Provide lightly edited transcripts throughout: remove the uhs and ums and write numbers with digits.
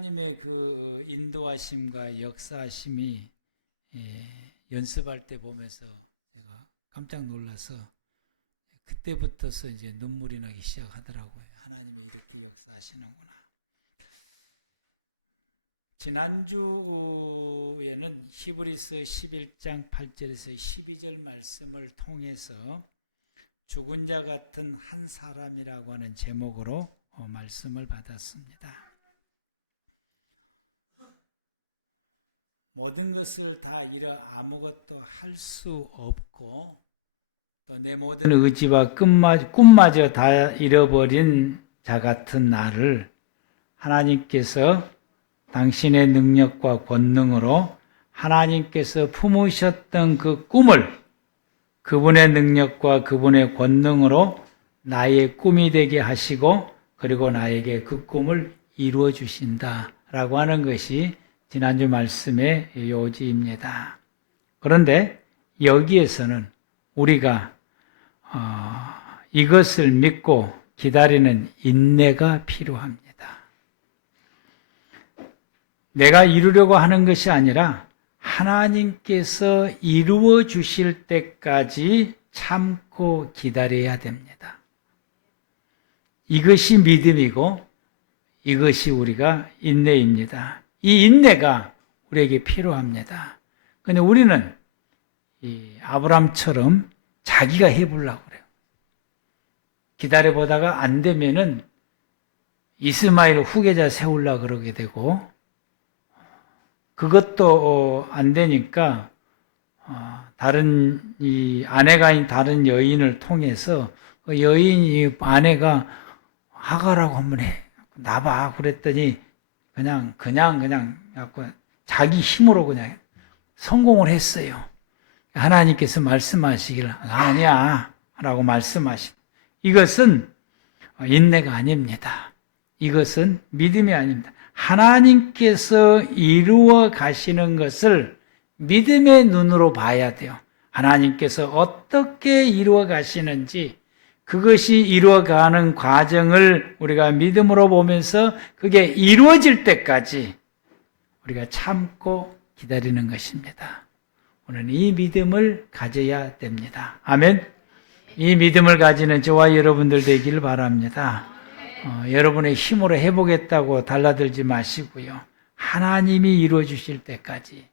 하나님의 그 인도하심과 역사하심이 연습할 때 보면서 제가 깜짝 놀라서 그때부터서 이제 눈물이 나기 시작하더라고요. 하나님이 이렇게 역사하시는구나. 지난주에는 히브리서 11장 8절에서 12절 말씀을 통해서 죽은 자 같은 한 사람이라고 하는 제목으로 말씀을 받았습니다. 모든 것을 다 잃어 아무것도 할 수 없고 또 내 모든 의지와 꿈마저 다 잃어버린 자 같은 나를 하나님께서 당신의 능력과 권능으로 하나님께서 품으셨던 그 꿈을 그분의 능력과 그분의 권능으로 나의 꿈이 되게 하시고 그리고 나에게 그 꿈을 이루어 주신다라고 하는 것이 지난주 말씀의 요지입니다. 그런데 여기에서는 우리가 이것을 믿고 기다리는 인내가 필요합니다. 내가 이루려고 하는 것이 아니라 하나님께서 이루어 주실 때까지 참고 기다려야 됩니다. 이것이 믿음이고 이것이 우리가 인내입니다. 이 인내가 우리에게 필요합니다. 그런데 우리는 이 아브람처럼 자기가 해보려고 그래요. 기다려보다가 안 되면은 이스마엘 후계자 세우려고 그러게 되고 그것도 안 되니까 다른 이 아내가 아닌 다른 여인을 통해서 그 여인이 아내가 하가라고 한번 해. 나봐 그랬더니 그냥 자기 힘으로 그냥 성공을 했어요. 하나님께서 말씀하시기를 아니야 라고 말씀하신 이것은 인내가 아닙니다. 이것은 믿음이 아닙니다. 하나님께서 이루어 가시는 것을 믿음의 눈으로 봐야 돼요. 하나님께서 어떻게 이루어 가시는지 그것이 이루어가는 과정을 우리가 믿음으로 보면서 그게 이루어질 때까지 우리가 참고 기다리는 것입니다. 오늘 이 믿음을 가져야 됩니다. 아멘. 이 믿음을 가지는 저와 여러분들 되기를 바랍니다. 여러분의 힘으로 해보겠다고 달라들지 마시고요. 하나님이 이루어 주실 때까지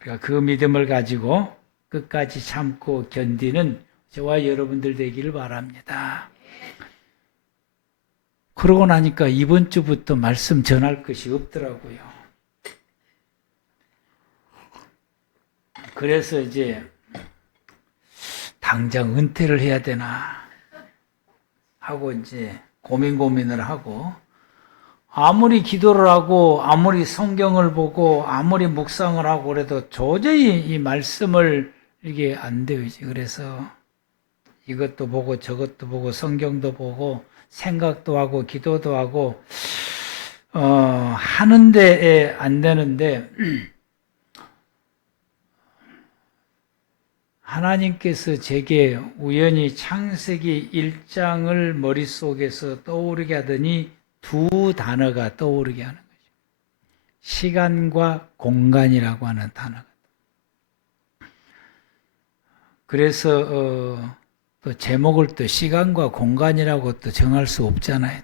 우리가 그 믿음을 가지고 끝까지 참고 견디는 저와 여러분들 되기를 바랍니다. 그러고 나니까 이번 주부터 말씀 전할 것이 없더라고요. 그래서 이제 당장 은퇴를 해야 되나 하고 이제 고민을 하고 아무리 기도를 하고 아무리 성경을 보고 아무리 묵상을 하고 그래도 도저히 이 말씀을 이게 안 돼요. 그래서 이것도 보고 저것도 보고 성경도 보고 생각도 하고 기도도 하고 하는데 안 되는데 하나님께서 제게 우연히 창세기 1장을 머릿속에서 떠오르게 하더니 두 단어가 떠오르게 하는 거죠. 시간과 공간이라고 하는 단어가. 그래서 또 제목을 또 시간과 공간이라고 또 정할 수 없잖아요.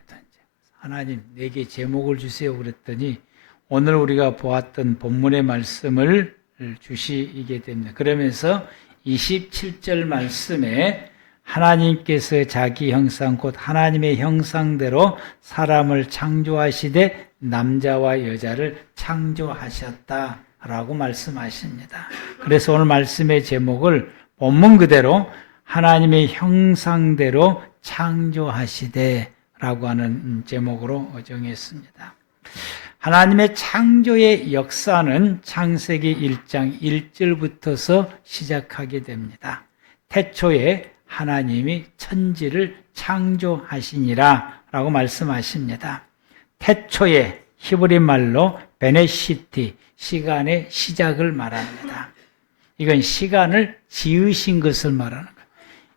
하나님 내게 제목을 주세요 그랬더니 오늘 우리가 보았던 본문의 말씀을 주시게 됩니다. 그러면서 27절 말씀에 하나님께서 자기 형상 곧 하나님의 형상대로 사람을 창조하시되 남자와 여자를 창조하셨다라고 말씀하십니다. 그래서 오늘 말씀의 제목을 본문 그대로 하나님의 형상대로 창조하시되 라고 하는 제목으로 정했습니다. 하나님의 창조의 역사는 창세기 1장 1절부터서 시작하게 됩니다. 태초에 하나님이 천지를 창조하시니라 라고 말씀하십니다. 태초에 히브리 말로 베네시티, 시간의 시작을 말합니다. 이건 시간을 지으신 것을 말하는 거예요.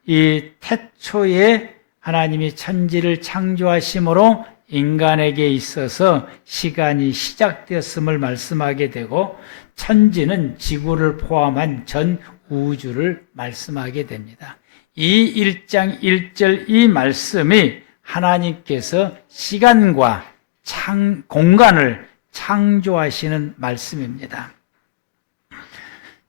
이 태초에 하나님이 천지를 창조하심으로 인간에게 있어서 시간이 시작되었음을 말씀하게 되고 천지는 지구를 포함한 전 우주를 말씀하게 됩니다. 이 1장 1절 이 말씀이 하나님께서 시간과 공간을 창조하시는 말씀입니다.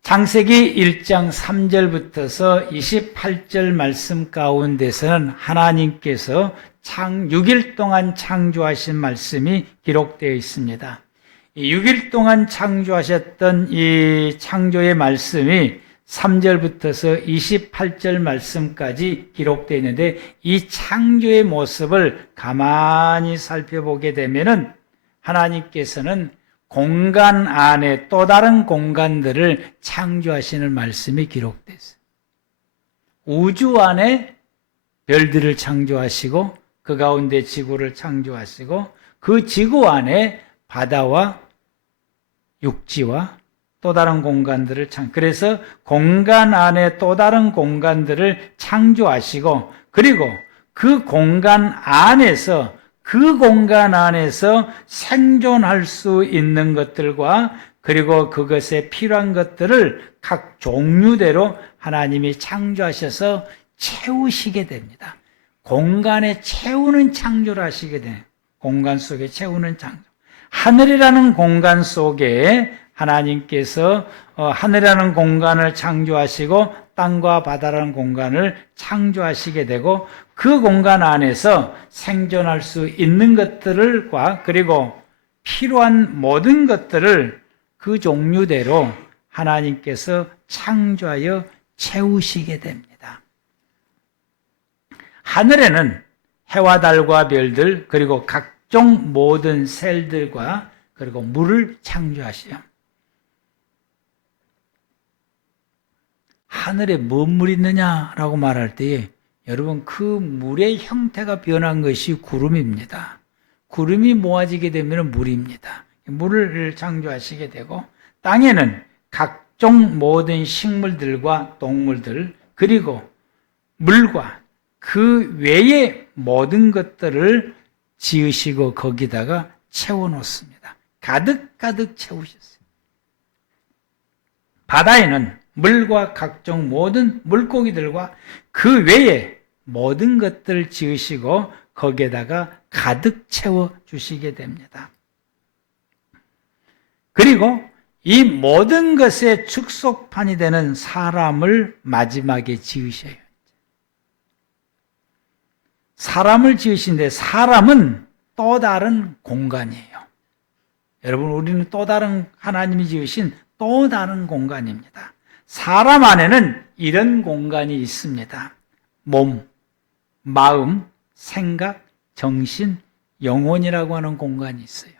창세기 1장 3절부터서 28절 말씀 가운데서는 하나님께서 6일 동안 창조하신 말씀이 기록되어 있습니다. 6일 동안 창조하셨던 이 창조의 말씀이 3절부터서 28절 말씀까지 기록되어 있는데 이 창조의 모습을 가만히 살펴보게 되면은 하나님께서는 공간 안에 또 다른 공간들을 창조하시는 말씀이 기록되어 있어요. 우주 안에 별들을 창조하시고 그 가운데 지구를 창조하시고 그 지구 안에 바다와 육지와 또 다른 공간들을 그래서 공간 안에 또 다른 공간들을 창조하시고 그리고 그 공간 안에서 생존할 수 있는 것들과 그리고 그것에 필요한 것들을 각 종류대로 하나님이 창조하셔서 채우시게 됩니다. 공간에 채우는 창조를 하시게 돼요. 공간 속에 채우는 창조. 하늘이라는 공간 속에 하나님께서 하늘이라는 공간을 창조하시고 땅과 바다라는 공간을 창조하시게 되고 그 공간 안에서 생존할 수 있는 것들과 그리고 필요한 모든 것들을 그 종류대로 하나님께서 창조하여 채우시게 됩니다. 하늘에는 해와 달과 별들 그리고 각종 모든 셀들과 그리고 물을 창조하시죠. 하늘에 뭔 물이 있느냐라고 말할 때에 여러분 그 물의 형태가 변한 것이 구름입니다. 구름이 모아지게 되면 물입니다. 물을 창조하시게 되고 땅에는 각종 모든 식물들과 동물들 그리고 물과 그 외의 모든 것들을 지으시고 거기다가 채워놓습니다. 가득가득 채우셨어요. 바다에는 물과 각종 모든 물고기들과 그 외에 모든 것들을 지으시고 거기에다가 가득 채워주시게 됩니다. 그리고 이 모든 것의 축소판이 되는 사람을 마지막에 지으셔요. 사람을 지으신데 사람은 또 다른 공간이에요. 여러분 우리는 또 다른 하나님이 지으신 또 다른 공간입니다. 사람 안에는 이런 공간이 있습니다. 몸, 마음, 생각, 정신, 영혼이라고 하는 공간이 있어요.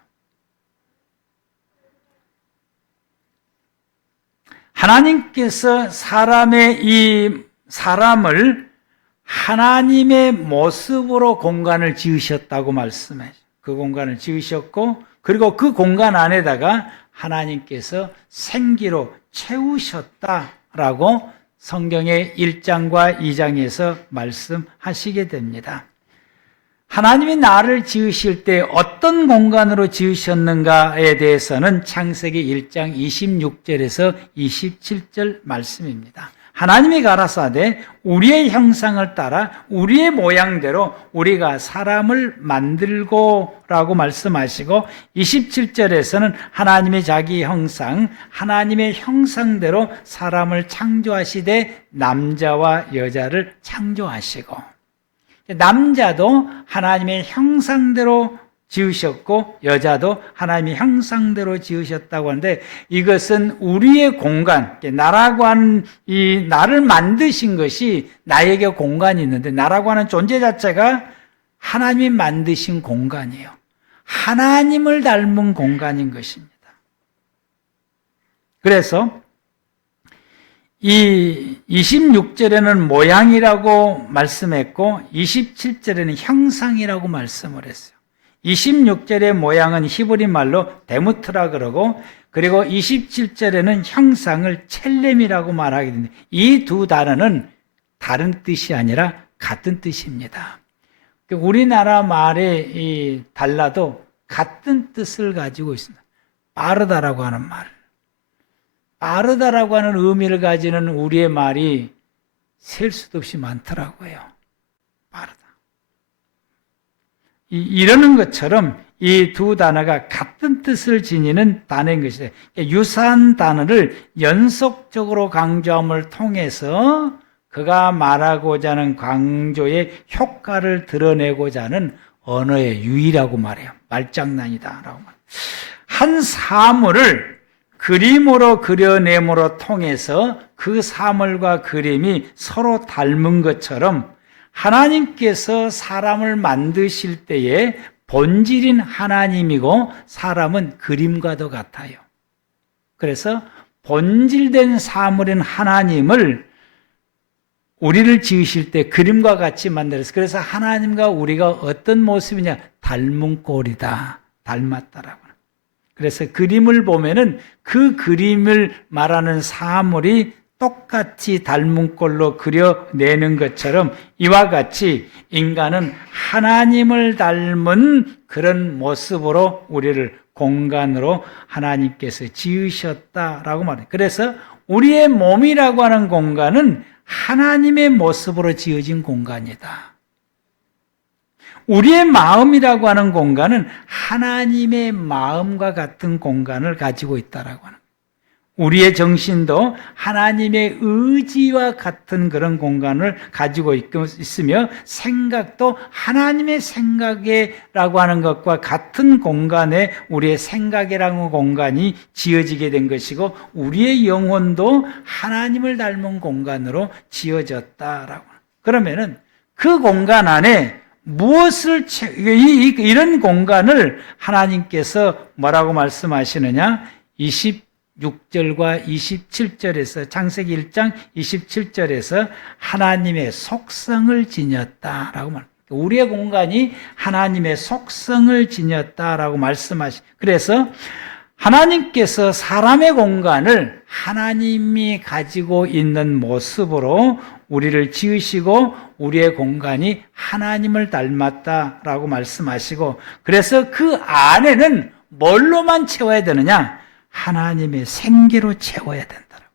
하나님께서 사람을 하나님의 모습으로 공간을 지으셨다고 말씀해요. 그 공간을 지으셨고 그리고 그 공간 안에다가 하나님께서 생기로 채우셨다라고 성경의 1장과 2장에서 말씀하시게 됩니다. 하나님이 나를 지으실 때 어떤 공간으로 지으셨는가에 대해서는 창세기 1장 26절에서 27절 말씀입니다. 하나님이 가라사대 우리의 형상을 따라 우리의 모양대로 우리가 사람을 만들고라고 말씀하시고 27절에서는 하나님의 자기 형상, 하나님의 형상대로 사람을 창조하시되 남자와 여자를 창조하시고 남자도 하나님의 형상대로 지으셨고 여자도 하나님의 형상대로 지으셨다고 하는데 이것은 우리의 공간, 나라고 하는 이 나를 만드신 것이 나에게 공간이 있는데 나라고 하는 존재 자체가 하나님이 만드신 공간이에요. 하나님을 닮은 공간인 것입니다. 그래서 이 26절에는 모양이라고 말씀했고 27절에는 형상이라고 말씀을 했어요. 26절의 모양은 히브리 말로 데무트라 그러고 그리고 27절에는 형상을 첼렘이라고 말하게 됩니다. 이 두 단어는 다른 뜻이 아니라 같은 뜻입니다. 우리나라 말이 달라도 같은 뜻을 가지고 있습니다. 빠르다라고 하는 말. 빠르다라고 하는 의미를 가지는 우리의 말이 셀 수도 없이 많더라고요. 빠르다. 이러는 것처럼 이 두 단어가 같은 뜻을 지니는 단어인 것이다. 유사한 단어를 연속적으로 강조함을 통해서 그가 말하고자 하는 강조의 효과를 드러내고자 하는 언어의 유의라고 말해요. 말장난이다라고 말해요. 한 사물을 그림으로 그려냄으로 통해서 그 사물과 그림이 서로 닮은 것처럼 하나님께서 사람을 만드실 때에 본질인 하나님이고 사람은 그림과도 같아요. 그래서 본질된 사물인 하나님을 우리를 지으실 때 그림과 같이 만들었어요. 그래서 하나님과 우리가 어떤 모습이냐? 닮은 꼴이다. 닮았다라고. 그래서 그림을 보면은 그 그림을 말하는 사물이 똑같이 닮은 꼴로 그려내는 것처럼 이와 같이 인간은 하나님을 닮은 그런 모습으로 우리를 공간으로 하나님께서 지으셨다라고 말해요. 그래서 우리의 몸이라고 하는 공간은 하나님의 모습으로 지어진 공간이다. 우리의 마음이라고 하는 공간은 하나님의 마음과 같은 공간을 가지고 있다라고 하는 거예요. 우리의 정신도 하나님의 의지와 같은 그런 공간을 가지고 있으며 생각도 하나님의 생각이라고 하는 것과 같은 공간에 우리의 생각이라는 공간이 지어지게 된 것이고 우리의 영혼도 하나님을 닮은 공간으로 지어졌다라고. 그러면은 그 공간 안에 무엇을 이런 공간을 하나님께서 뭐라고 말씀하시느냐? 26절과 27절에서 창세기 1장 27절에서 하나님의 속성을 지녔다라고 말합니다. 우리의 공간이 하나님의 속성을 지녔다라고 그래서 하나님께서 사람의 공간을 하나님이 가지고 있는 모습으로 우리를 지으시고 우리의 공간이 하나님을 닮았다라고 말씀하시고 그래서 그 안에는 뭘로만 채워야 되느냐? 하나님의 생기로 채워야 된다라고.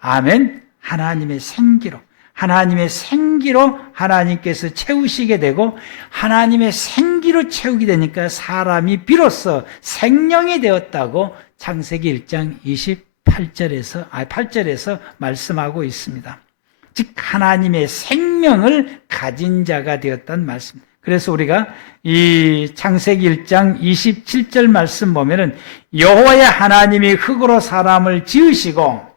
아멘. 하나님의 생기로. 하나님의 생기로 하나님께서 채우시게 되고 하나님의 생기로 채우게 되니까 사람이 비로소 생명이 되었다고 창세기 1장 8절에서 말씀하고 있습니다. 즉 하나님의 생명을 가진 자가 되었다는 말씀. 그래서 우리가 이 창세기 1장 27절 말씀 보면은 여호와의 하나님이 흙으로 사람을 지으시고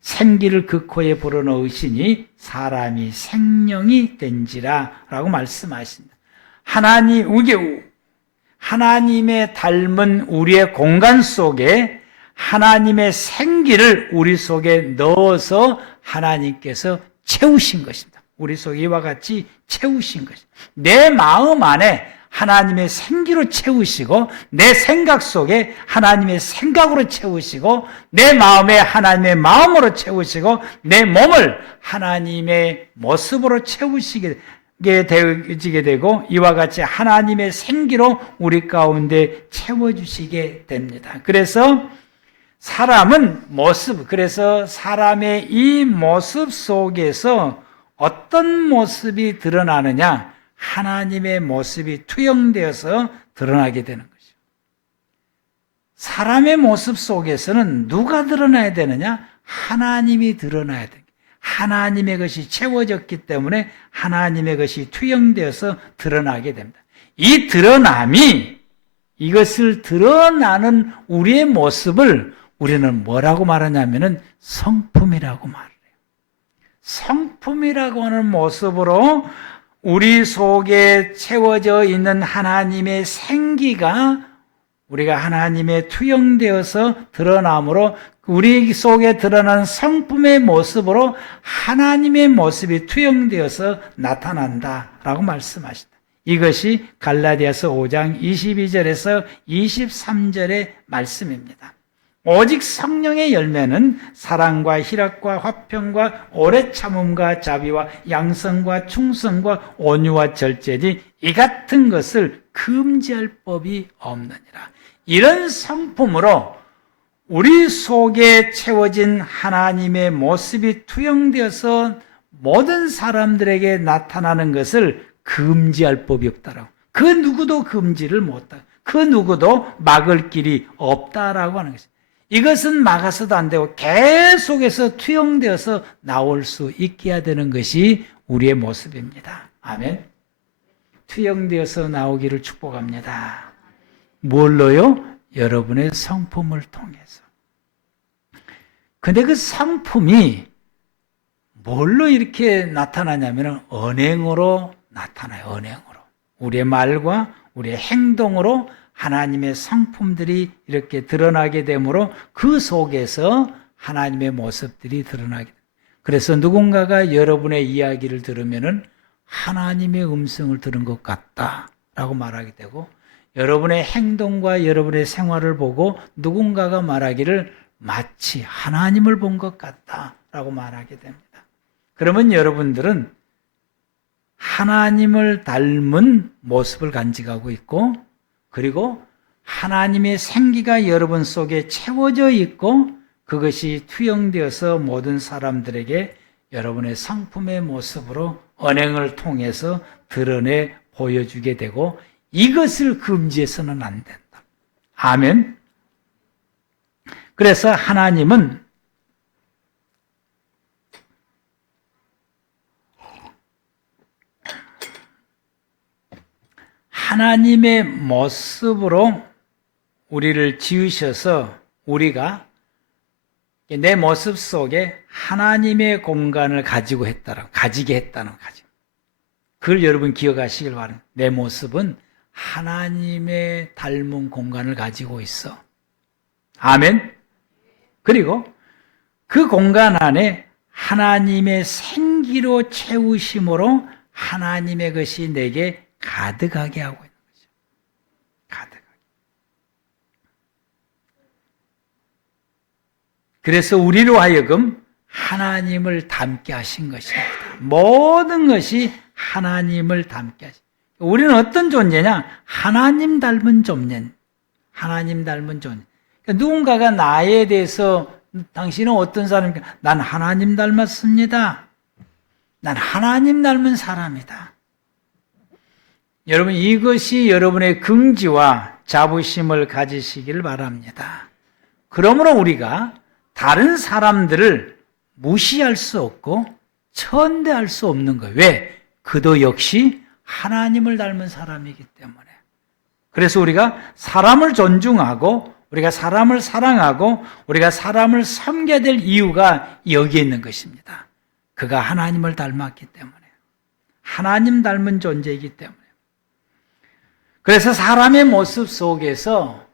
생기를 그 코에 불어넣으시니 사람이 생명이 된지라 라고 말씀하십니다. 하나님의 닮은 우리의 공간 속에 하나님의 생기를 우리 속에 넣어서 하나님께서 채우신 것입니다. 우리 속에 이와 같이 채우신 것입니다. 내 마음 안에 하나님의 생기로 채우시고 내 생각 속에 하나님의 생각으로 채우시고 내 마음에 하나님의 마음으로 채우시고 내 몸을 하나님의 모습으로 채우시게 되고 이와 같이 하나님의 생기로 우리 가운데 채워주시게 됩니다. 그래서 그래서 사람의 이 모습 속에서 어떤 모습이 드러나느냐? 하나님의 모습이 투영되어서 드러나게 되는 것이죠. 사람의 모습 속에서는 누가 드러나야 되느냐? 하나님이 드러나야 됩니다. 하나님의 것이 채워졌기 때문에 하나님의 것이 투영되어서 드러나게 됩니다. 이 드러남이 이것을 드러나는 우리의 모습을 우리는 뭐라고 말하냐면은 성품이라고 말해요. 성품이라고 하는 모습으로 우리 속에 채워져 있는 하나님의 생기가 우리가 하나님의 투영되어서 드러남으로 우리 속에 드러나는 성품의 모습으로 하나님의 모습이 투영되어서 나타난다라고 말씀하십니다. 이것이 갈라디아서 5장 22절에서 23절의 말씀입니다. 오직 성령의 열매는 사랑과 희락과 화평과 오래 참음과 자비와 양성과 충성과 온유와 절제니 이 같은 것을 금지할 법이 없느니라. 이런 성품으로 우리 속에 채워진 하나님의 모습이 투영되어서 모든 사람들에게 나타나는 것을 금지할 법이 없다라고. 그 누구도 금지를 못한다. 그 누구도 막을 길이 없다라고 하는 것입니다. 이것은 막아서도 안 되고 계속해서 투영되어서 나올 수 있게 해야 되는 것이 우리의 모습입니다. 아멘. 투영되어서 나오기를 축복합니다. 뭘로요? 여러분의 성품을 통해서. 근데 그 성품이 뭘로 이렇게 나타나냐면 언행으로 나타나요. 언행으로. 우리의 말과 우리의 행동으로 하나님의 성품들이 이렇게 드러나게 되므로 그 속에서 하나님의 모습들이 드러나게 됩니다. 그래서 누군가가 여러분의 이야기를 들으면은 하나님의 음성을 들은 것 같다라고 말하게 되고, 여러분의 행동과 여러분의 생활을 보고 누군가가 말하기를 마치 하나님을 본 것 같다라고 말하게 됩니다. 그러면 여러분들은 하나님을 닮은 모습을 간직하고 있고, 그리고 하나님의 생기가 여러분 속에 채워져 있고, 그것이 투영되어서 모든 사람들에게 여러분의 성품의 모습으로 언행을 통해서 드러내 보여주게 되고, 이것을 금지해서는 안 된다. 아멘. 그래서 하나님은 하나님의 모습으로 우리를 지으셔서 우리가 내 모습 속에 하나님의 공간을 가지게 했다는 거죠. 그걸 여러분 기억하시길 바랍니다. 내 모습은 하나님의 닮은 공간을 가지고 있어. 아멘. 그리고 그 공간 안에 하나님의 생기로 채우심으로 하나님의 것이 내게 가득하게 하고 있는 거죠. 가득하게. 그래서 우리로 하여금 하나님을 닮게 하신 것입니다. 모든 것이 하나님을 닮게 하신. 우리는 어떤 존재냐? 하나님 닮은 존재. 하나님 닮은 존재. 그러니까 누군가가 나에 대해서 당신은 어떤 사람입니까? 난 하나님 닮았습니다. 난 하나님 닮은 사람이다. 여러분, 이것이 여러분의 긍지와 자부심을 가지시길 바랍니다. 그러므로 우리가 다른 사람들을 무시할 수 없고 천대할 수 없는 거예요. 왜? 그도 역시 하나님을 닮은 사람이기 때문에. 그래서 우리가 사람을 존중하고 우리가 사람을 사랑하고 우리가 사람을 섬겨야 될 이유가 여기에 있는 것입니다. 그가 하나님을 닮았기 때문에. 하나님 닮은 존재이기 때문에. 그래서 사람의 모습 속에서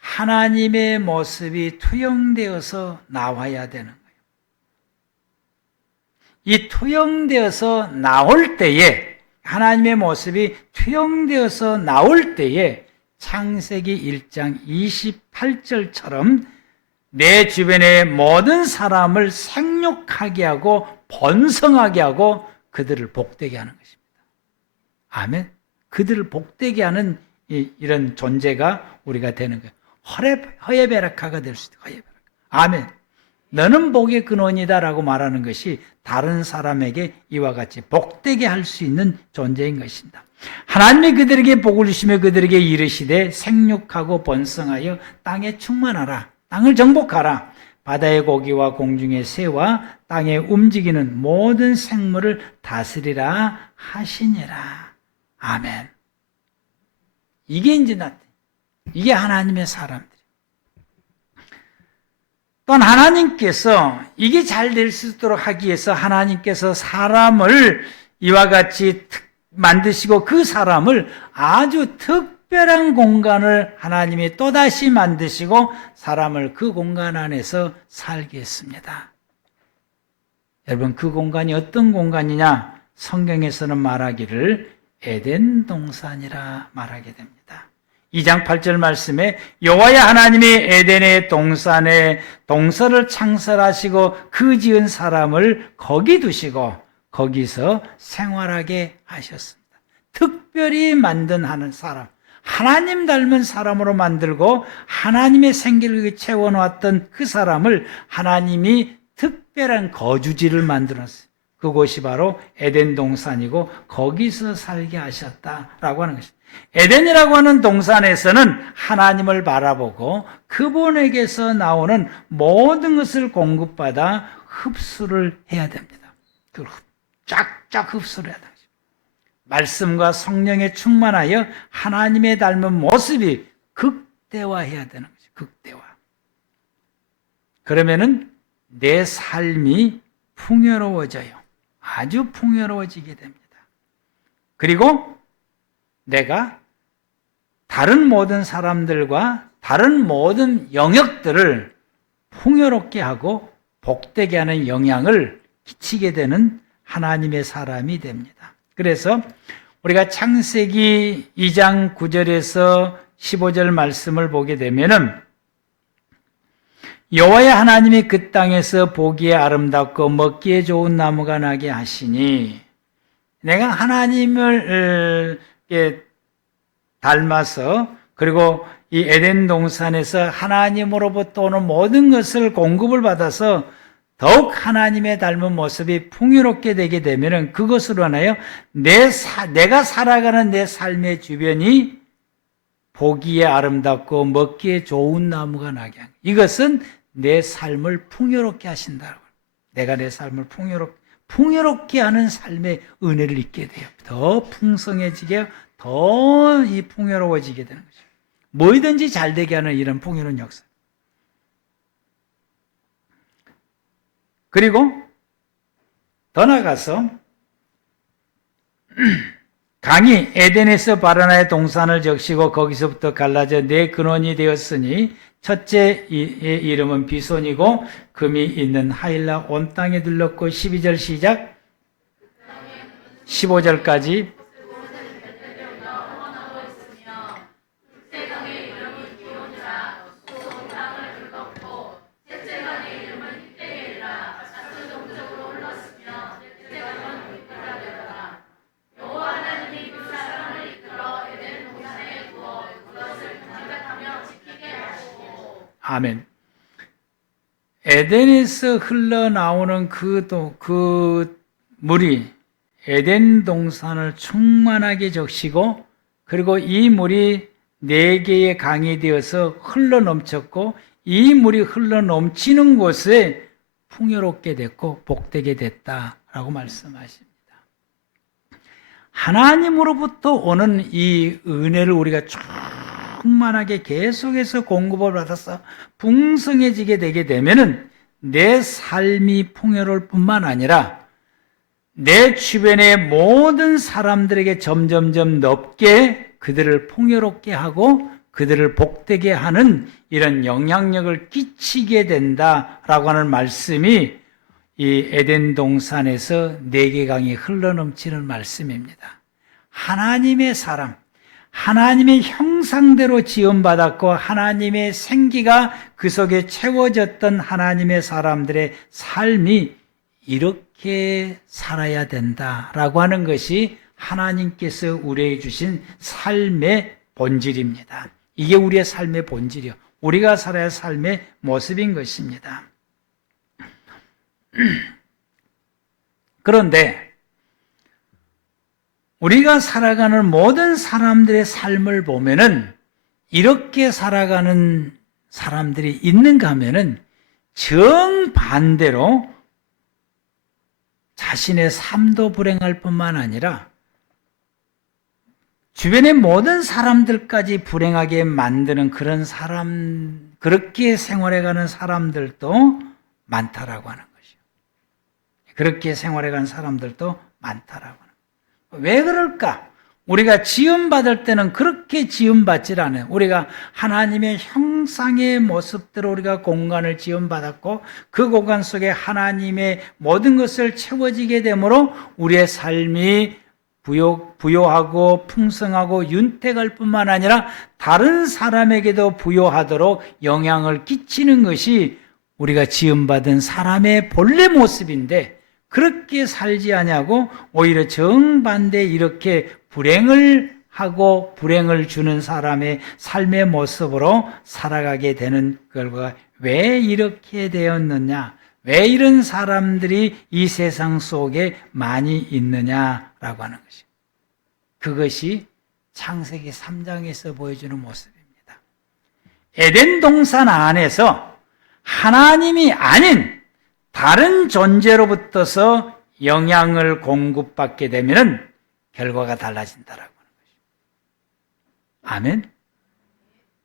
하나님의 모습이 투영되어서 나와야 되는 거예요. 이 투영되어서 나올 때에, 하나님의 모습이 투영되어서 나올 때에 창세기 1장 28절처럼 내 주변의 모든 사람을 생육하게 하고 번성하게 하고 그들을 복되게 하는 것입니다. 아멘. 그들을 복되게 하는 이런 존재가 우리가 되는 거예요. 허예베라카가 될 수 있다. 허예베라카. 아멘. 너는 복의 근원이다라고 말하는 것이 다른 사람에게 이와 같이 복되게 할 수 있는 존재인 것입니다. 하나님이 그들에게 복을 주시며 그들에게 이르시되 생육하고 번성하여 땅에 충만하라. 땅을 정복하라. 바다의 고기와 공중의 새와 땅에 움직이는 모든 생물을 다스리라 하시니라. 아멘. 이게 이제 이게 하나님의 사람들. 또한 하나님께서 이게 잘 될 수 있도록 하기 위해서 하나님께서 사람을 이와 같이 만드시고 그 사람을 아주 특별한 공간을 하나님이 또다시 만드시고 사람을 그 공간 안에서 살게 했습니다. 여러분, 그 공간이 어떤 공간이냐? 성경에서는 말하기를 에덴 동산이라 말하게 됩니다. 2장 8절 말씀에 여호와의 하나님이 에덴의 동산에 동서를 창설하시고 그 지은 사람을 거기 두시고 거기서 생활하게 하셨습니다. 특별히 만든 하는 사람, 하나님 닮은 사람으로 만들고 하나님의 생기를 채워놓았던 그 사람을 하나님이 특별한 거주지를 만들었어요. 그곳이 바로 에덴 동산이고 거기서 살게 하셨다라고 하는 것입니다. 에덴이라고 하는 동산에서는 하나님을 바라보고 그분에게서 나오는 모든 것을 공급받아 흡수를 해야 됩니다. 그걸 쫙쫙 흡수를 해야 됩니다. 말씀과 성령에 충만하여 하나님의 닮은 모습이 극대화해야 되는 거죠. 극대화. 그러면은 내 삶이 풍요로워져요. 아주 풍요로워지게 됩니다. 그리고 내가 다른 모든 사람들과 다른 모든 영역들을 풍요롭게 하고 복되게 하는 영향을 끼치게 되는 하나님의 사람이 됩니다. 그래서 우리가 창세기 2장 9절에서 15절 말씀을 보게 되면은 여호와의 하나님이 그 땅에서 보기에 아름답고 먹기에 좋은 나무가 나게 하시니 내가 하나님을 닮아서 그리고 이 에덴 동산에서 하나님으로부터 오는 모든 것을 공급을 받아서 더욱 하나님의 닮은 모습이 풍요롭게 되게 되면은 그것으로 하나요 내가 살아가는 내 삶의 주변이 보기에 아름답고 먹기에 좋은 나무가 나게 합니다. 이것은 내 삶을 풍요롭게 하신다고. 내가 내 삶을 풍요롭게 하는 삶의 은혜를 잊게 돼요. 더 풍성해지게, 더 이 풍요로워지게 되는 거죠. 뭐든지 잘 되게 하는 이런 풍요로운 역사. 그리고 더 나아가서 강이 에덴에서 바라나의 동산을 적시고 거기서부터 갈라져 네 근원이 되었으니 첫째의 이름은 비손이고 금이 있는 하일라 온 땅에 들렀고 12절 시작 15절까지 아멘. 에덴에서 흘러나오는 그 물이 에덴 동산을 충만하게 적시고 그리고 이 물이 4개의 강이 되어서 흘러넘쳤고 이 물이 흘러넘치는 곳에 풍요롭게 됐고 복되게 됐다라고 말씀하십니다. 하나님으로부터 오는 이 은혜를 우리가 충만하게 계속해서 공급을 받아서 풍성해지게 되게 되면은 내 삶이 풍요로울 뿐만 아니라 내 주변의 모든 사람들에게 점점점 넓게 그들을 풍요롭게 하고 그들을 복되게 하는 이런 영향력을 끼치게 된다라고 하는 말씀이 이 에덴 동산에서 4개 강이 흘러넘치는 말씀입니다. 하나님의 사람, 하나님의 형상대로 지음받았고 하나님의 생기가 그 속에 채워졌던 하나님의 사람들의 삶이 이렇게 살아야 된다라고 하는 것이 하나님께서 우리에게 주신 삶의 본질입니다. 이게 우리의 삶의 본질이요. 우리가 살아야 할 삶의 모습인 것입니다. 그런데 우리가 살아가는 모든 사람들의 삶을 보면은 이렇게 살아가는 사람들이 있는가 하면은 정반대로 자신의 삶도 불행할 뿐만 아니라 주변의 모든 사람들까지 불행하게 만드는 그런 사람, 그렇게 생활해가는 사람들도 많다라고 하는 것이요. 그렇게 생활해가는 사람들도 많다라고 하는 거예요. 왜 그럴까? 우리가 지음받을 때는 그렇게 지음받질 않아요. 우리가 하나님의 형상의 모습대로 우리가 공간을 지음받았고 그 공간 속에 하나님의 모든 것을 채워지게 되므로 우리의 삶이 부요하고 풍성하고 윤택할 뿐만 아니라 다른 사람에게도 부요하도록 영향을 끼치는 것이 우리가 지음받은 사람의 본래 모습인데, 그렇게 살지 아니하고 오히려 정반대 이렇게 불행을 하고 불행을 주는 사람의 삶의 모습으로 살아가게 되는 결과가 왜 이렇게 되었느냐, 왜 이런 사람들이 이 세상 속에 많이 있느냐라고 하는 것이, 그것이 창세기 3장에서 보여주는 모습입니다. 에덴 동산 안에서 하나님이 아닌 다른 존재로부터서 영향을 공급받게 되면 결과가 달라진다라고 하는 것이죠. 아멘.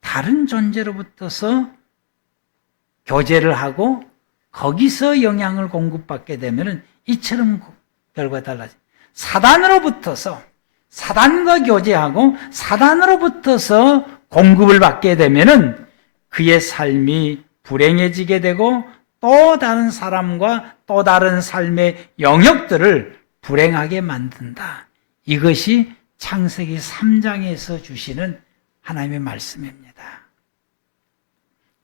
다른 존재로부터서 교제를 하고 거기서 영향을 공급받게 되면 이처럼 결과가 달라집니다. 사단으로부터서, 사단과 교제하고 사단으로부터서 공급을 받게 되면 그의 삶이 불행해지게 되고 또 다른 사람과 또 다른 삶의 영역들을 불행하게 만든다. 이것이 창세기 3장에서 주시는 하나님의 말씀입니다.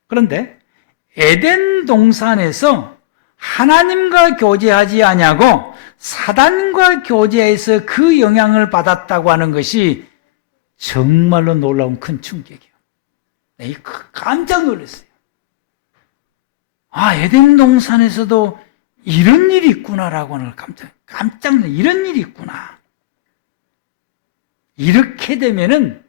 그런데 에덴 동산에서 하나님과 교제하지 아니하고 사단과 교제해서 그 영향을 받았다고 하는 것이 정말로 놀라운 큰 충격이에요. 깜짝 놀랐어요. 아, 에덴 동산에서도 이런 일이 있구나라고 하는 깜짝 놀랐어요. 이런 일이 있구나. 이렇게 되면은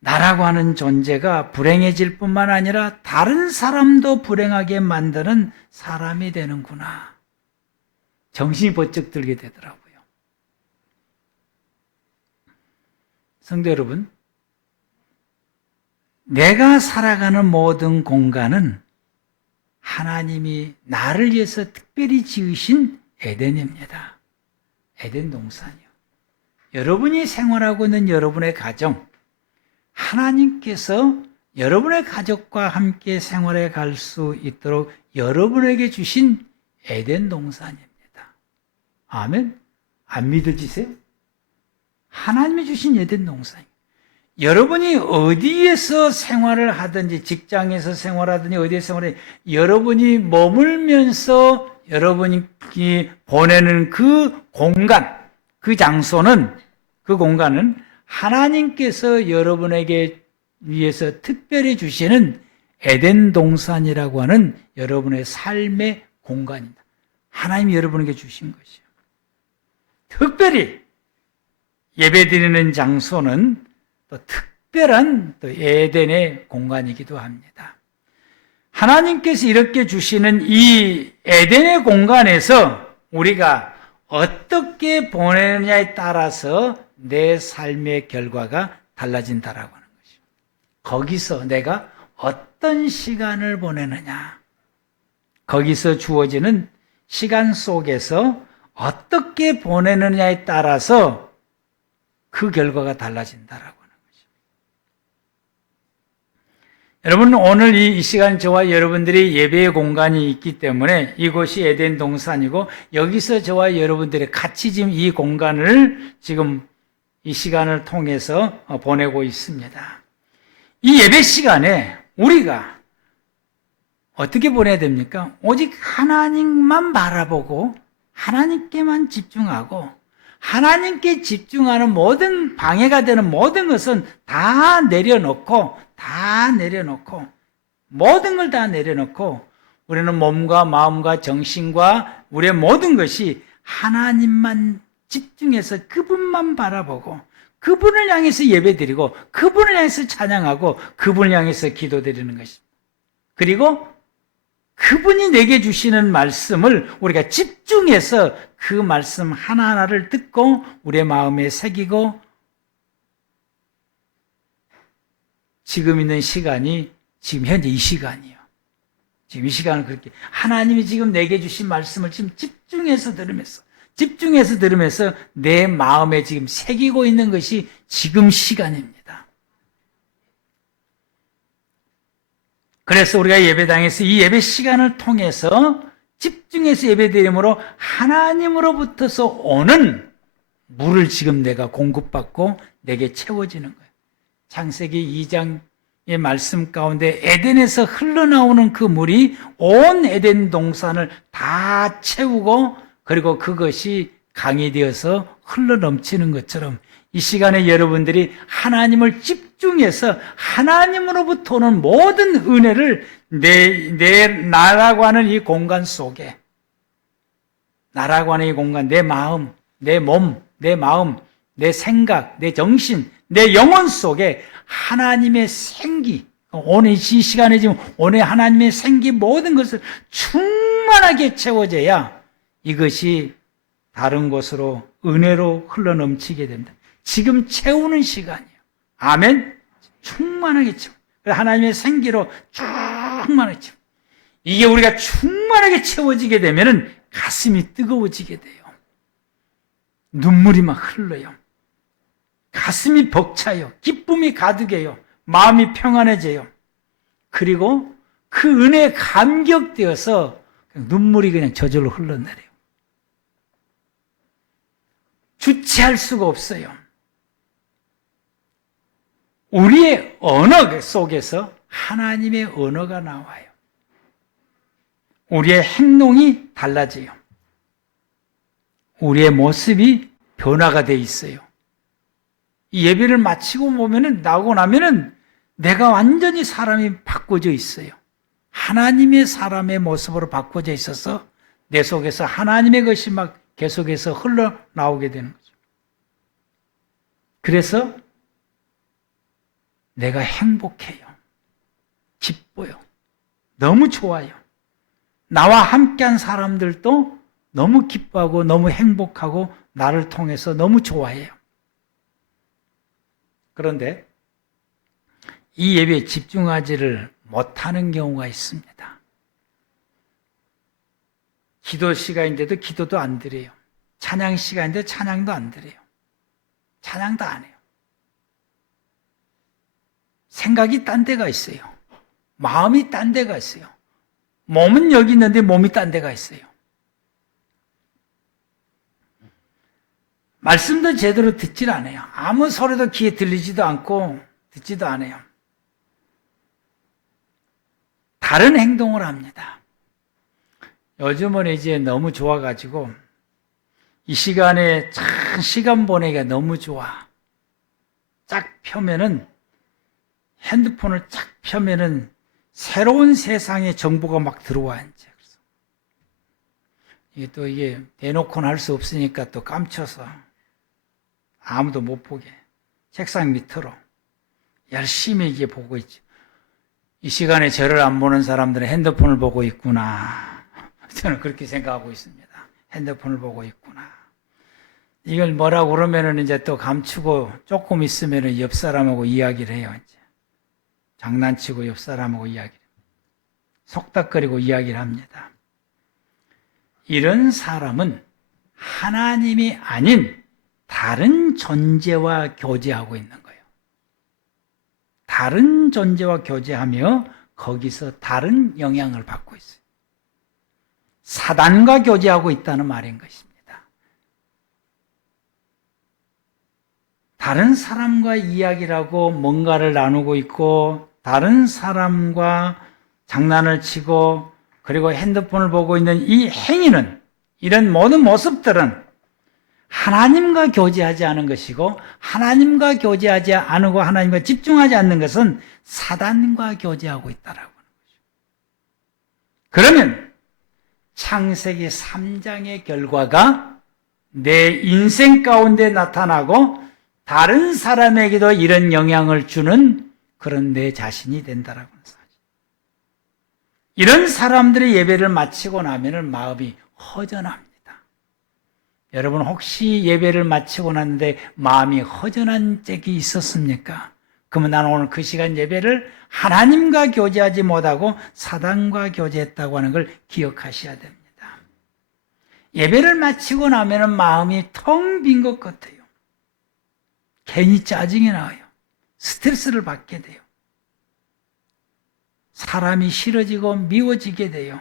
나라고 하는 존재가 불행해질 뿐만 아니라 다른 사람도 불행하게 만드는 사람이 되는구나. 정신이 번쩍 들게 되더라고요. 성도 여러분, 내가 살아가는 모든 공간은 하나님이 나를 위해서 특별히 지으신 에덴입니다. 에덴 동산이요. 여러분이 생활하고 있는 여러분의 가정, 하나님께서 여러분의 가족과 함께 생활해 갈 수 있도록 여러분에게 주신 에덴 동산입니다. 아멘? 안 믿어지세요? 하나님이 주신 에덴 동산이에요. 여러분이 어디에서 생활을 하든지, 직장에서 생활하든지 어디에서 생활해, 여러분이 머물면서 여러분이 보내는 그 공간, 그 장소는, 그 공간은 하나님께서 여러분에게 위해서 특별히 주시는 에덴 동산이라고 하는 여러분의 삶의 공간입니다. 하나님이 여러분에게 주신 것이요. 특별히 예배드리는 장소는 또 특별한 또 에덴의 공간이기도 합니다. 하나님께서 이렇게 주시는 이 에덴의 공간에서 우리가 어떻게 보내느냐에 따라서 내 삶의 결과가 달라진다라고 하는 것이죠. 거기서 내가 어떤 시간을 보내느냐, 거기서 주어지는 시간 속에서 어떻게 보내느냐에 따라서 그 결과가 달라진다라고 하는 것이죠. 여러분, 오늘 이 시간 저와 여러분들이 예배의 공간이 있기 때문에 이곳이 에덴 동산이고, 여기서 저와 여러분들이 같이 지금 이 공간을 지금 이 시간을 통해서 보내고 있습니다. 이 예배 시간에 우리가 어떻게 보내야 됩니까? 오직 하나님만 바라보고 하나님께만 집중하고, 하나님께 집중하는 모든 방해가 되는 모든 것은 다 내려놓고 모든 걸 다 내려놓고 우리는 몸과 마음과 정신과 우리의 모든 것이 하나님만 집중해서 그분만 바라보고 그분을 향해서 예배드리고 그분을 향해서 찬양하고 그분을 향해서 기도드리는 것입니다. 그리고 그분이 내게 주시는 말씀을 우리가 집중해서 그 말씀 하나하나를 듣고 우리의 마음에 새기고, 지금 있는 시간이 지금 현재 이 시간이에요. 지금 이 시간을 그렇게 하나님이 지금 내게 주신 말씀을 지금 집중해서 들으면서 내 마음에 지금 새기고 있는 것이 지금 시간입니다. 그래서 우리가 예배당에서 이 예배 시간을 통해서 집중해서 예배드림으로 하나님으로부터서 오는 물을 지금 내가 공급받고 내게 채워지는 거예요. 창세기 2장의 말씀 가운데 에덴에서 흘러나오는 그 물이 온 에덴 동산을 다 채우고 그리고 그것이 강이 되어서 흘러넘치는 것처럼 이 시간에 여러분들이 하나님을 집중해서 하나님으로부터 오는 모든 은혜를 나라고 하는 이 공간 속에, 나라고 하는 이 공간, 내 마음, 내 몸, 내 마음, 내 생각, 내 정신, 내 영혼 속에 하나님의 생기, 오늘 이 시간에 지금 오늘 하나님의 생기 모든 것을 충만하게 채워져야 이것이 다른 곳으로 은혜로 흘러넘치게 된다. 지금 채우는 시간이에요. 아멘? 충만하게 채워. 하나님의 생기로 충만하게 채워. 이게 우리가 충만하게 채워지게 되면 가슴이 뜨거워지게 돼요. 눈물이 막 흘러요. 가슴이 벅차요. 기쁨이 가득해요. 마음이 평안해져요. 그리고 그 은혜에 감격되어서 눈물이 그냥 저절로 흘러내려요. 주체할 수가 없어요. 우리의 언어 속에서 하나님의 언어가 나와요. 우리의 행동이 달라져요. 우리의 모습이 변화가 돼 있어요. 이 예배를 마치고 보면은, 나오고 나면은 내가 완전히 사람이 바꿔져 있어요. 하나님의 사람의 모습으로 바꿔져 있어서 내 속에서 하나님의 것이 막 계속해서 흘러나오게 되는 거죠. 그래서 내가 행복해요. 기뻐요. 너무 좋아요. 나와 함께한 사람들도 너무 기뻐하고 너무 행복하고 나를 통해서 너무 좋아해요. 그런데 이 예배에 집중하지를 못하는 경우가 있습니다. 기도 시간인데도 기도도 안 드려요. 찬양 시간인데 찬양도 안 드려요. 찬양도 안 해요. 생각이 딴 데가 있어요. 마음이 딴 데가 있어요. 몸은 여기 있는데 몸이 딴 데가 있어요. 말씀도 제대로 듣질 않아요. 아무 소리도 귀에 들리지도 않고 듣지도 않아요. 다른 행동을 합니다. 요즘은 이제 너무 좋아가지고 이 시간에 참 시간 보내기가 너무 좋아. 쫙 펴면은, 핸드폰을 쫙 펴면은 새로운 세상의 정보가 막 들어와, 이제. 이게 또 이게 대놓고는 할 수 없으니까 또 감춰서 아무도 못 보게 책상 밑으로 열심히 이게 보고 있죠. 이 시간에 저를 안 보는 사람들은 핸드폰을 보고 있구나. 저는 그렇게 생각하고 있습니다. 핸드폰을 보고 있구나. 이걸 뭐라고 그러면은 이제 또 감추고 조금 있으면은 옆 사람하고 이야기를 해요. 이제 장난치고 옆 사람하고 이야기를, 속닥거리고 이야기를 합니다. 이런 사람은 하나님이 아닌 다른 존재와 교제하고 있는 거예요. 다른 존재와 교제하며 거기서 다른 영향을 받고 있어요. 사단과 교제하고 있다는 말인 것입니다. 다른 사람과 이야기를 하고 뭔가를 나누고 있고, 다른 사람과 장난을 치고, 그리고 핸드폰을 보고 있는 이 행위는, 이런 모든 모습들은 하나님과 교제하지 않은 것이고, 하나님과 교제하지 않고 하나님과 집중하지 않는 것은 사단과 교제하고 있다라고 하는 거죠. 그러면 창세기 3장의 결과가 내 인생 가운데 나타나고 다른 사람에게도 이런 영향을 주는 그런 내 자신이 된다라고 하는 사실. 이런 사람들의 예배를 마치고 나면은 마음이 허전합니다. 여러분 혹시 예배를 마치고 났는데 마음이 허전한 적이 있었습니까? 그러면 나는 오늘 그 시간 예배를 하나님과 교제하지 못하고 사단과 교제했다고 하는 걸 기억하셔야 됩니다. 예배를 마치고 나면은 마음이 텅 빈 것 같아요. 괜히 짜증이 나요. 스트레스를 받게 돼요. 사람이 싫어지고 미워지게 돼요.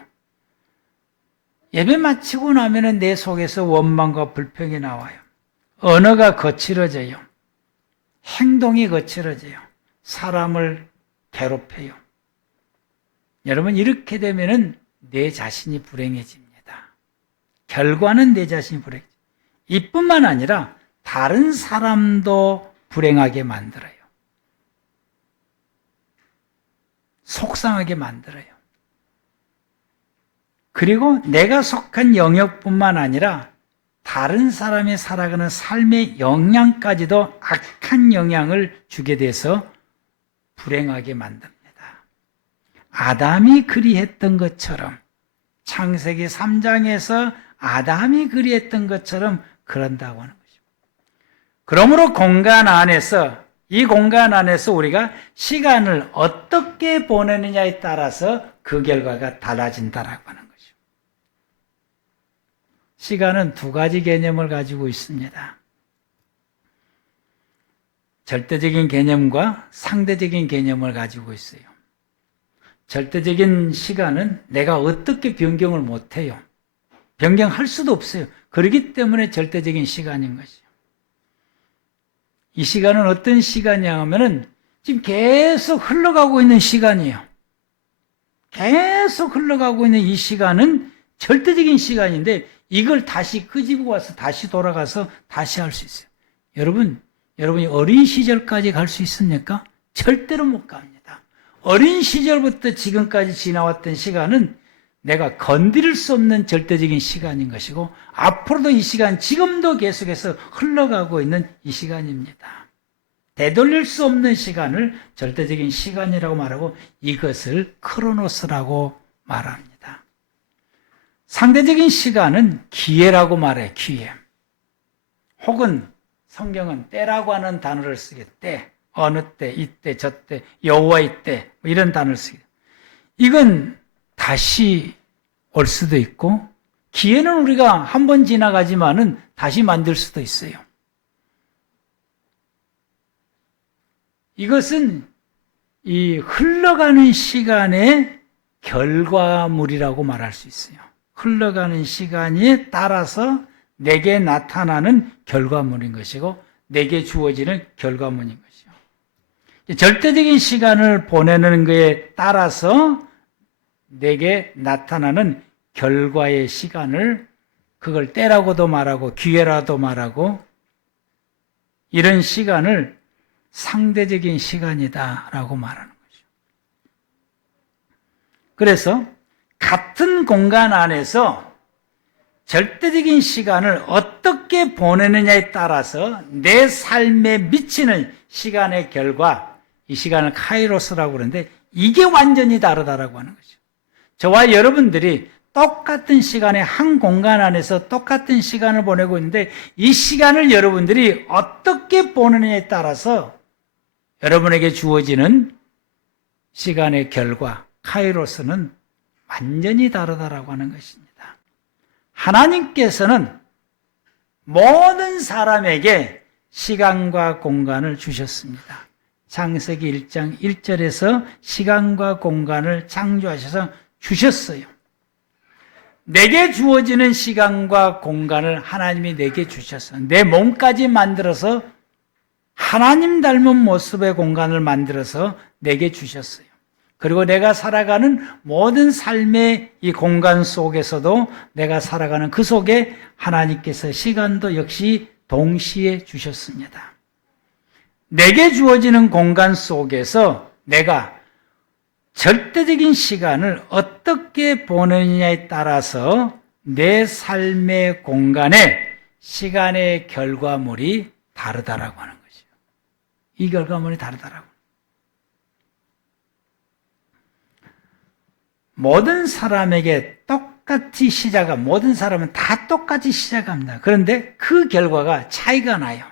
예배 마치고 나면은 내 속에서 원망과 불평이 나와요. 언어가 거칠어져요. 행동이 거칠어져요. 사람을 괴롭혀요. 여러분, 이렇게 되면은 내 자신이 불행해집니다. 결과는 내 자신이 불행해집니다. 이뿐만 아니라 다른 사람도 불행하게 만들어요. 속상하게 만들어요. 그리고 내가 속한 영역뿐만 아니라 다른 사람이 살아가는 삶의 영향까지도 악한 영향을 주게 돼서 불행하게 만듭니다. 아담이 그리했던 것처럼, 창세기 3장에서 아담이 그리했던 것처럼 그런다고 하는 것입니다. 그러므로 이 공간 안에서 우리가 시간을 어떻게 보내느냐에 따라서 그 결과가 달라진다라고 하는 것입니다. 시간은 두 가지 개념을 가지고 있습니다. 절대적인 개념과 상대적인 개념을 가지고 있어요. 절대적인 시간은 내가 어떻게 변경을 못해요. 변경할 수도 없어요. 그렇기 때문에 절대적인 시간인 것이요. 이 시간은 어떤 시간이냐 하면은 지금 계속 흘러가고 있는 시간이에요. 계속 흘러가고 있는 이 시간은 절대적인 시간인데 이걸 다시 끄집어 와서 다시 돌아가서 다시 할 수 있어요. 여러분이 어린 시절까지 갈 수 있습니까? 절대로 못 갑니다. 어린 시절부터 지금까지 지나왔던 시간은 내가 건드릴 수 없는 절대적인 시간인 것이고 앞으로도 이 시간, 지금도 계속해서 흘러가고 있는 이 시간입니다. 되돌릴 수 없는 시간을 절대적인 시간이라고 말하고 이것을 크로노스라고 말합니다. 상대적인 시간은 기회라고 말해, 기회. 혹은 성경은 때라고 하는 단어를 쓰게, 때, 어느 때, 이때, 저때, 여호와의 때, 이런 단어를 쓰게. 이건 다시 올 수도 있고, 기회는 우리가 한 번 지나가지만은 다시 만들 수도 있어요. 이것은 이 흘러가는 시간의 결과물이라고 말할 수 있어요. 흘러가는 시간에 따라서 내게 나타나는 결과물인 것이고, 내게 주어지는 결과물인 것이요. 절대적인 시간을 보내는 것에 따라서 내게 나타나는 결과의 시간을 그걸 때라고도 말하고 기회라도 말하고 이런 시간을 상대적인 시간이다라고 말하는 거죠. 그래서 같은 공간 안에서 절대적인 시간을 어떻게 보내느냐에 따라서 내 삶에 미치는 시간의 결과, 이 시간을 카이로스라고 그러는데 이게 완전히 다르다라고 하는 거죠. 저와 여러분들이 똑같은 시간에 한 공간 안에서 똑같은 시간을 보내고 있는데 이 시간을 여러분들이 어떻게 보느냐에 따라서 여러분에게 주어지는 시간의 결과, 카이로스는 완전히 다르다라고 하는 것입니다. 하나님께서는 모든 사람에게 시간과 공간을 주셨습니다. 창세기 1장 1절에서 시간과 공간을 창조하셔서 주셨어요. 내게 주어지는 시간과 공간을 하나님이 내게 주셨어요. 내 몸까지 만들어서 하나님 닮은 모습의 공간을 만들어서 내게 주셨어요. 그리고 내가 살아가는 모든 삶의 이 공간 속에서도 내가 살아가는 그 속에 하나님께서 시간도 역시 동시에 주셨습니다. 내게 주어지는 공간 속에서 내가 절대적인 시간을 어떻게 보내느냐에 따라서 내 삶의 공간에 시간의 결과물이 다르다라고 하는 것이죠. 이 결과물이 다르다라고. 모든 사람에게 똑같이 모든 사람은 다 똑같이 시작합니다. 그런데 그 결과가 차이가 나요.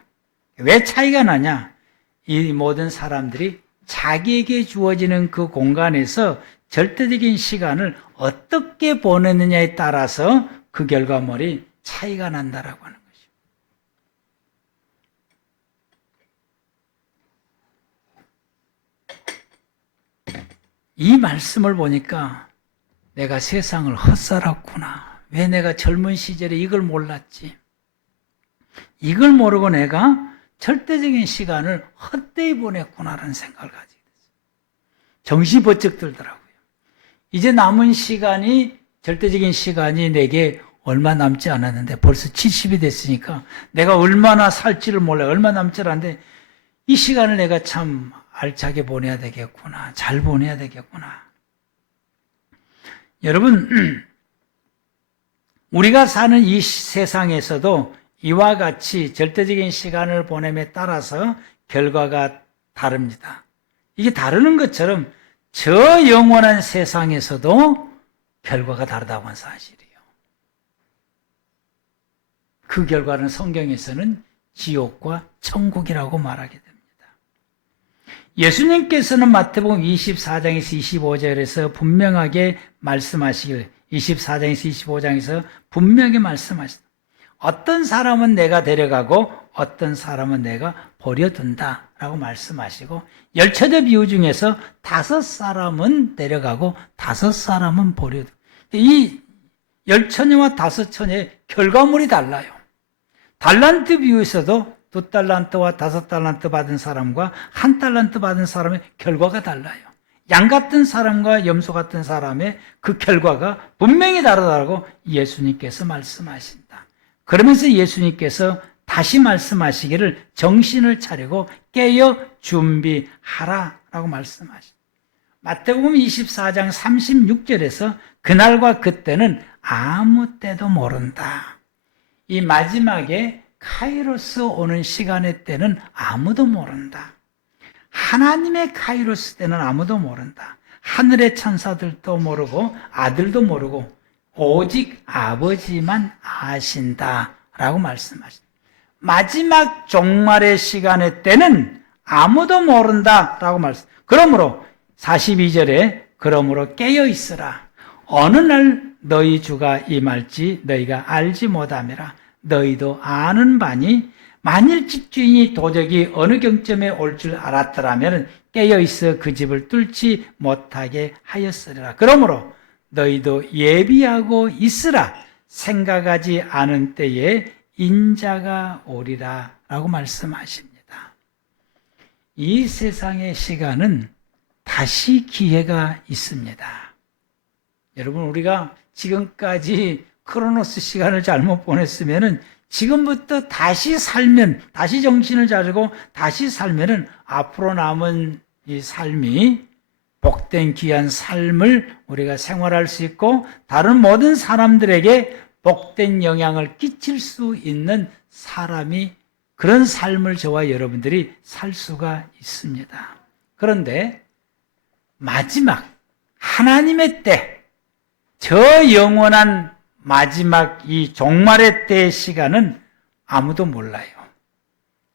왜 차이가 나냐? 이 모든 사람들이 자기에게 주어지는 그 공간에서 절대적인 시간을 어떻게 보내느냐에 따라서 그 결과물이 차이가 난다라고 하는 것이죠. 이 말씀을 보니까 내가 세상을 헛살았구나. 왜 내가 젊은 시절에 이걸 몰랐지? 이걸 모르고 내가 절대적인 시간을 헛되이 보냈구나라는 생각을 가지게 됐어요. 정신이 번쩍 들더라고요. 이제 남은 시간이, 절대적인 시간이 내게 얼마 남지 않았는데 벌써 70이 됐으니까 내가 얼마나 살지를 몰라요. 얼마 남지 않았는데 이 시간을 내가 참 알차게 보내야 되겠구나. 잘 보내야 되겠구나. 여러분, 우리가 사는 이 세상에서도 이와 같이 절대적인 시간을 보냄에 따라서 결과가 다릅니다. 이게 다르는 것처럼 저 영원한 세상에서도 결과가 다르다고 하는 사실이에요. 그 결과는 성경에서는 지옥과 천국이라고 말하게 됩니다. 예수님께서는 마태복음 24장에서 25절에서 분명하게 말씀하시길, 24장에서 25장에서 분명하게 말씀하시다. 어떤 사람은 내가 데려가고 어떤 사람은 내가 버려둔다 라고 말씀하시고, 열처제 비유 중에서 5사람은 데려가고 5사람은 버려둔다. 이 10처녀와 5처녀의 결과물이 달라요. 달란트 비유에서도 2달란트와 5달란트 받은 사람과 1달란트 받은 사람의 결과가 달라요. 양 같은 사람과 염소 같은 사람의 그 결과가 분명히 다르다고 예수님께서 말씀하신다. 그러면서 예수님께서 다시 말씀하시기를 정신을 차리고 깨어 준비하라 라고 말씀하십니다. 마태복음 24장 36절에서 그날과 그때는 아무 때도 모른다. 이 마지막에 카이로스 오는 시간의 때는 아무도 모른다. 하나님의 카이로스 때는 아무도 모른다. 하늘의 천사들도 모르고 아들도 모르고 오직 아버지만 아신다 라고 말씀하십니다. 마지막 종말의 시간의 때는 아무도 모른다 라고 말씀합니다. 그러므로 42절에 그러므로 깨어 있으라. 어느 날 너희 주가 임할지 너희가 알지 못함이라. 너희도 아는 바니 만일 집주인이 도적이 어느 경점에 올 줄 알았더라면 깨어있어 그 집을 뚫지 못하게 하였으리라. 그러므로 너희도 예비하고 있으라. 생각하지 않은 때에 인자가 오리라 라고 말씀하십니다. 이 세상의 시간은 다시 기회가 있습니다. 여러분, 우리가 지금까지 크로노스 시간을 잘못 보냈으면은 지금부터 다시 살면, 다시 정신을 차리고 다시 살면은 앞으로 남은 이 삶이 복된 귀한 삶을 우리가 생활할 수 있고 다른 모든 사람들에게 복된 영향을 끼칠 수 있는 사람이, 그런 삶을 저와 여러분들이 살 수가 있습니다. 그런데 마지막 하나님의 때, 저 영원한 마지막 이 종말의 때의 시간은 아무도 몰라요.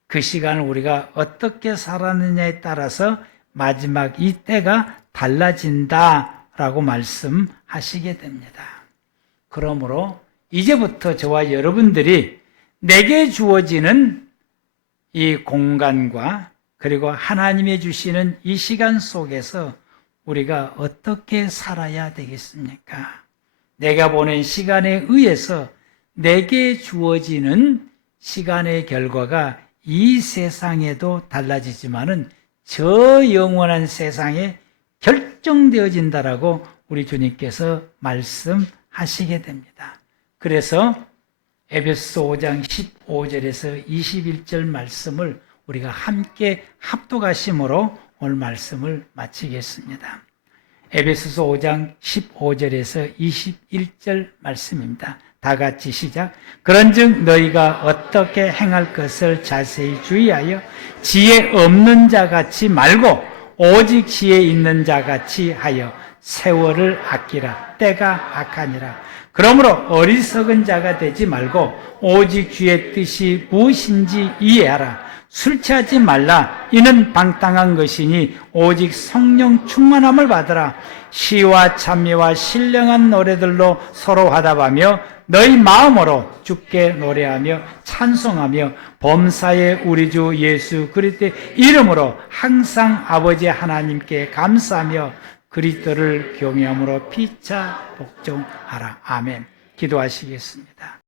그 시간을 우리가 어떻게 살았느냐에 따라서 마지막 이 때가 달라진다라고 말씀하시게 됩니다. 그러므로 이제부터 저와 여러분들이 내게 주어지는 이 공간과 그리고 하나님이 주시는 이 시간 속에서 우리가 어떻게 살아야 되겠습니까? 내가 보낸 시간에 의해서 내게 주어지는 시간의 결과가 이 세상에도 달라지지만은 저 영원한 세상에 결정되어진다라고 우리 주님께서 말씀하시게 됩니다. 그래서 에베소 5장 15절에서 21절 말씀을 우리가 함께 합독하심으로 오늘 말씀을 마치겠습니다. 에베소서 5장 15절에서 21절 말씀입니다. 다 같이 시작. 그런즉 너희가 어떻게 행할 것을 자세히 주의하여 지혜 없는 자같이 말고 오직 지혜 있는 자같이 하여 세월을 아끼라. 때가 악하니라. 그러므로 어리석은 자가 되지 말고 오직 주의 뜻이 무엇인지 이해하라. 술 취하지 말라. 이는 방탕한 것이니 오직 성령 충만함을 받으라. 시와 찬미와 신령한 노래들로 서로 화답하며 너희 마음으로 주께 노래하며 찬송하며 범사의 우리 주 예수 그리스도의 이름으로 항상 아버지 하나님께 감사하며 그리스도를 경외함으로 피차 복종하라. 아멘. 기도하시겠습니다.